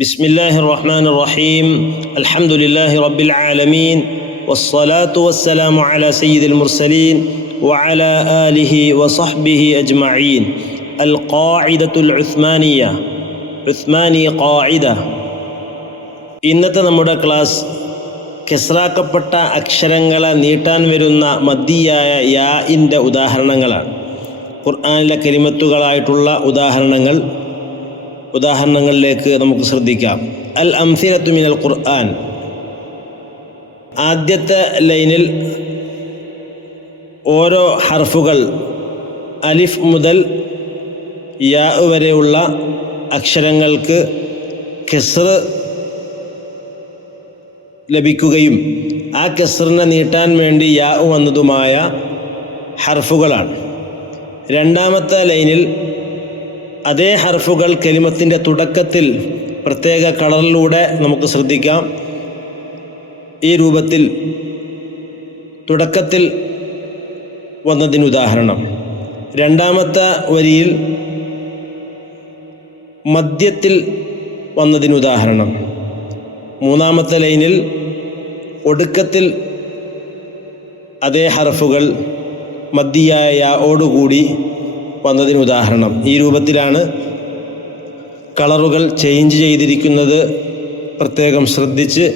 بسم الله الرحمن الرحيم الحمد لله رب العالمين والصلاة والسلام على سيد المرسلين وعلى آله وصحبه أجمعين القاعدة العثمانية عثماني قاعدة ഇന്നത്തെ നമ്മുടെ ക്ലാസ് കെസ്രാക്കപ്പെട്ട അക്ഷരങ്ങളെ നീട്ടാൻ വരുന്ന മദ്ദിയായ യാഇൻ്റെ ഉദാഹരണങ്ങളാണ് ഖുർആാനിലെ കരിമത്തുകളായിട്ടുള്ള ഉദാഹരണങ്ങൾ ഉദാഹരണങ്ങളിലേക്ക് നമുക്ക് ശ്രദ്ധിക്കാം. അൽ അംസിലത്തു മിനൽ ഖുർആൻ. ആദ്യത്തെ ലൈനിൽ ഓരോ ഹർഫുകൾ അലിഫ് മുതൽ യാ വരെയുള്ള അക്ഷരങ്ങൾക്ക് കെസർ ലഭിക്കുകയും ആ കെസറിനെ നീട്ടാൻ വേണ്ടി യാ വന്നതുമായ ഹർഫുകളാണ്. രണ്ടാമത്തെ ലൈനിൽ അതേ ഹർഫുകൾ കെലിമത്തിന്റെ തുടക്കത്തിൽ പ്രത്യേക കളറിലൂടെ നമുക്ക് ശ്രദ്ധിക്കാം. ഈ രൂപത്തിൽ തുടക്കത്തിൽ വന്നതിന് ഉദാഹരണം. രണ്ടാമത്തെ വരിയിൽ മദ്യത്തിൽ വന്നതിന് ഉദാഹരണം. മൂന്നാമത്തെ ലൈനിൽ ഒടുക്കത്തിൽ അതേ ഹർഫുകൾ മദ്യയായ യാഓടുകൂടി വന്നതിന് ഉദാഹരണം ഈ രൂപത്തിലാണ് കളറുകൾ ചേഞ്ച് ചെയ്തിരിക്കുന്നത് പ്രത്യേകം ശ്രദ്ധിച്ച്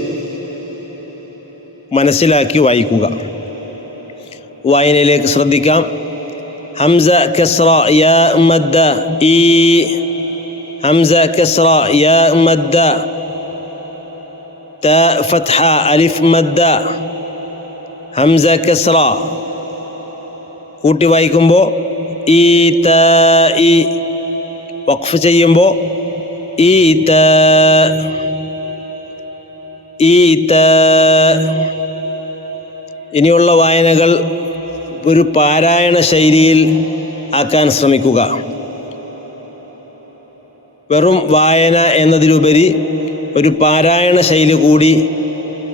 മനസ്സിലാക്കി വായിക്കുക. വായനയിലേക്ക് ശ്രദ്ധിക്കാം. ഹംസ കസ്ര യാ മദ്ദ ഈ. ഹംസ കസ്ര യ മദ്ദ. ഫത്ഹ അലിഫ് മദ്ദ. ഹംസ കസ്ര. കൂട്ടി വായിക്കുമ്പോൾ ഈ ത ഈ വഖഫ് ചെയ്യുമ്പോൾ ഈ ത ഈ ത ഇനിയുള്ള വായനകൾ ഒരു പാരായണ ശൈലിയിൽ ആക്കാൻ ശ്രമിക്കുക. വെറും വായന എന്നതിലുപരി ഒരു പാരായണ ശൈലി കൂടി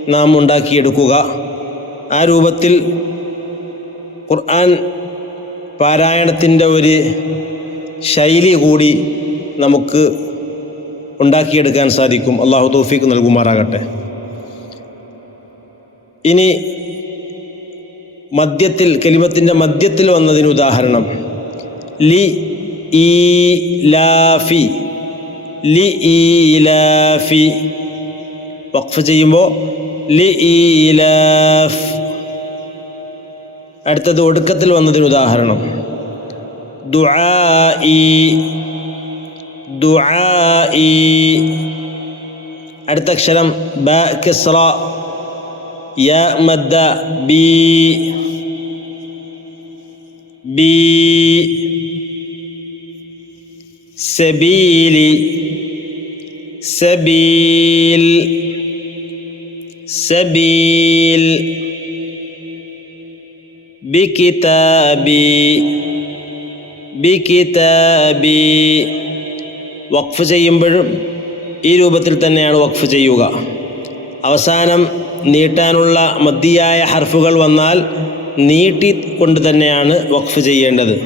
നാം ഉണ്ടാക്കിയെടുക്കുക. ആ രൂപത്തിൽ ഖുർആൻ പാരായണത്തിന്റെ ഒരു ശൈലി കൂടി നമുക്ക് ഉണ്ടാക്കിയെടുക്കാൻ സാധിക്കും. അള്ളാഹു തോഫീക്ക് നൽകുമാറാകട്ടെ. ഇനി മദ്യത്തിൽ കലിമത്തിന്റെ മദ്യത്തിൽ വന്നതിന് ഉദാഹരണം. ലി ഈ ലാഫി ലി ഈ ലാഫി. വഖഫ് ചെയ്യുമ്പോൾ ലി ഈ ലാഫ്. അടുത്തത് ഒടുക്കത്തിൽ വന്നതിന് ഉദാഹരണം. അടുത്ത അക്ഷരം ബ കിസ്റ യ മദ്ദ ബി ബി സബീലി സബീൽ സബീൽ. ബികിതാബി ബികിതാബി. വഖഫ് ചെയ്യുമ്പോഴും ഈ രൂപത്തിൽ തന്നെയാണ് വഖഫ് ചെയ്യുക. അവസാനം നീട്ടാനുള്ള മദ്യയായ ഹർഫുകൾ വന്നാൽ നീട്ടി കൊണ്ട് തന്നെയാണ് വഖഫ് ചെയ്യേണ്ടത്.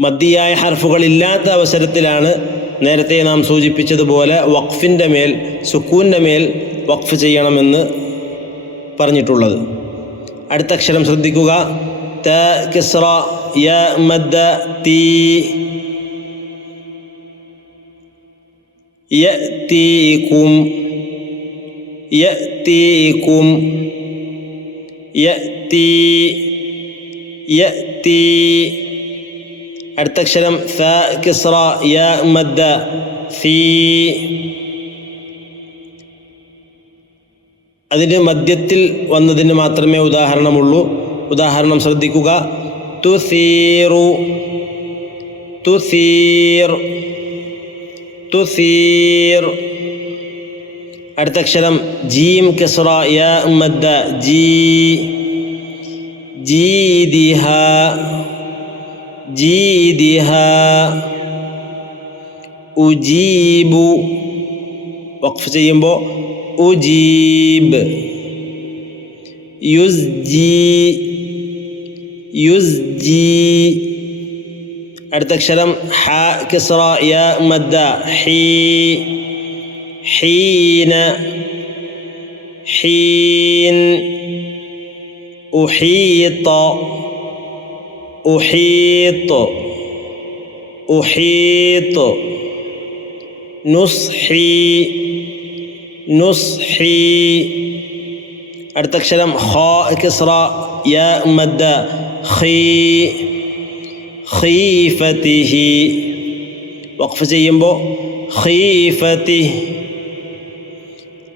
മദ്യയായ ഹർഫുകൾ ഇല്ലാത്ത അവസരത്തിലാണ് നേരത്തെ നാം സൂചിപ്പിച്ചതുപോലെ വഖഫിന്റെ മേൽ സുക്കൂന്റെ മേൽ വഖഫ് ചെയ്യണമെന്ന് പറഞ്ഞിട്ടുള്ളത്. അടുത്ത അക്ഷരം ശ്രദ്ധിക്കുക. ത കിസ്റ യ മദ്ദ തീ. യഅ്തീകും യഅ്തീകും യഅ്തീ യഅ്തീ അടുത്ത അക്ഷരം ഫ കിസ്റ യ മദ്ദ ഫീ. അതിന് മധ്യത്തിൽ വന്നതിന് മാത്രമേ ഉദാഹരണമുള്ളൂ. ഉദാഹരണം ശ്രദ്ധിക്കുക. തുസീറു. തുസീർ. തുസീർ. അടുത്ത അക്ഷരം ജീം കെസ്റ ജീ. ജീദിഹ. ജീദിഹ. ഉജീബു. വഖഫ് ചെയ്യുമ്പോൾ أجيب. يزجي. يزجي. أردك شلم؟ حاء كسرى يا مدى حي. حين. حين. أحيط. أحيط. أحيط. نصحي. نصحي. أرتكشلم خاء كسرى يا مدة خي. خيفته وقف زي ينبو. خيفته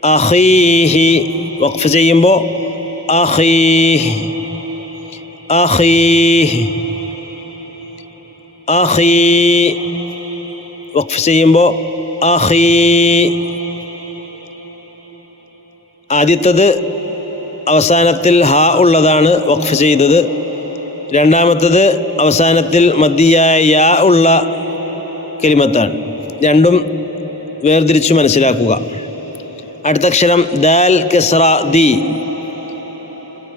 أخيه. وقف زي ينبو. أخيه. أخيه. أخي. وقف سيمبو أخي. ആദ്യത്തത് അവസാനത്തിൽ ഹ ഉള്ളതാണ് വഖഫ് ചെയ്തത്. രണ്ടാമത്തത് അവസാനത്തിൽ മദ്യയായ യാ ഉള്ള കെലിമത്താണ്. രണ്ടും വേർതിരിച്ചു മനസ്സിലാക്കുക. അടുത്ത അക്ഷരം ദാൽ കെസ്ര ദി.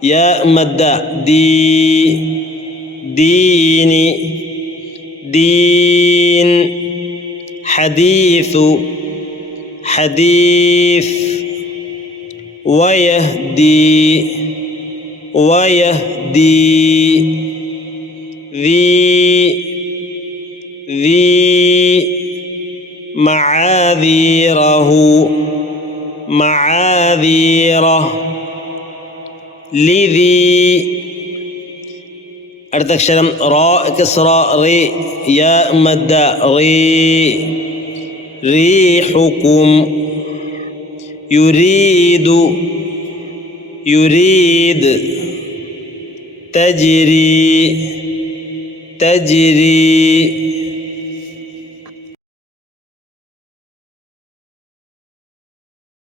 യ മദ്ദ ദീ. ദീനി. ദീൻ. ഹദീസു. ഹദീസ്. ويهدي ويهدي ذي ذي معاذيره معاذيره لذي. أردكشرم راء كسرى ري يا مدى ري ريحكم. يريد يريد تجري تجري.